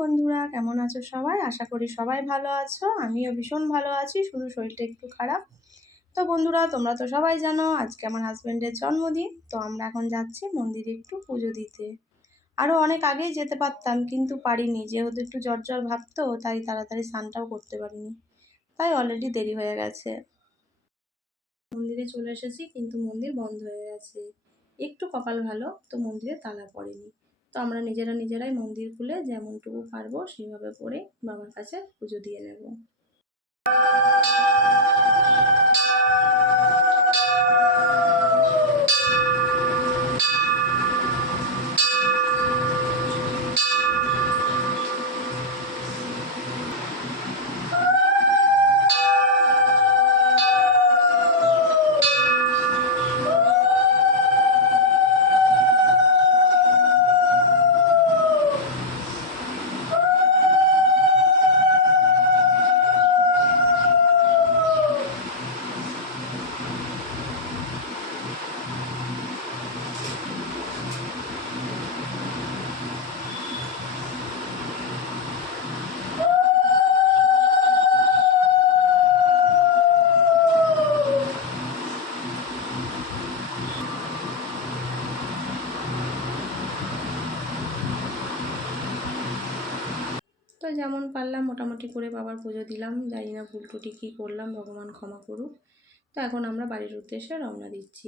বন্ধুরা, কেমন আছো সবাই? আশা করি সবাই ভালো আছো। আমিও ভীষণ ভালো আছি, শুধু শরীরটা একটু খারাপ। তো বন্ধুরা, তোমরা তো সবাই জানো আজকে আমার হাজবেন্ডের জন্মদিন। তো আমরা এখন যাচ্ছি মন্দিরে একটু পুজো দিতে। আরও অনেক আগেই যেতে পারতাম, কিন্তু পারিনি, যেহেতু একটু জ্বর জ্বর ভাব, তো তাই তাড়াতাড়ি স্নানটাও করতে পারিনি। তাই অলরেডি দেরি হয়ে গেছে। মন্দিরে চলে এসেছি, কিন্তু মন্দির বন্ধ হয়ে গেছে। একটু কপাল ভালো, তো মন্দিরে তালা পড়েনি। তো আমরা নিজেরাই মন্দির খুলে যেমনটুকু পারবো সেইভাবে করে বাবার কাছে পুজো দিয়ে নেব। তো যেমন পারলাম মোটামুটি করে বাবার পুজো দিলাম। জানি না ভুল ত্রুটি কী করলাম, ভগবান ক্ষমা করুক। তো এখন আমরা বাড়ির উদ্দেশ্যে রওনা দিচ্ছি।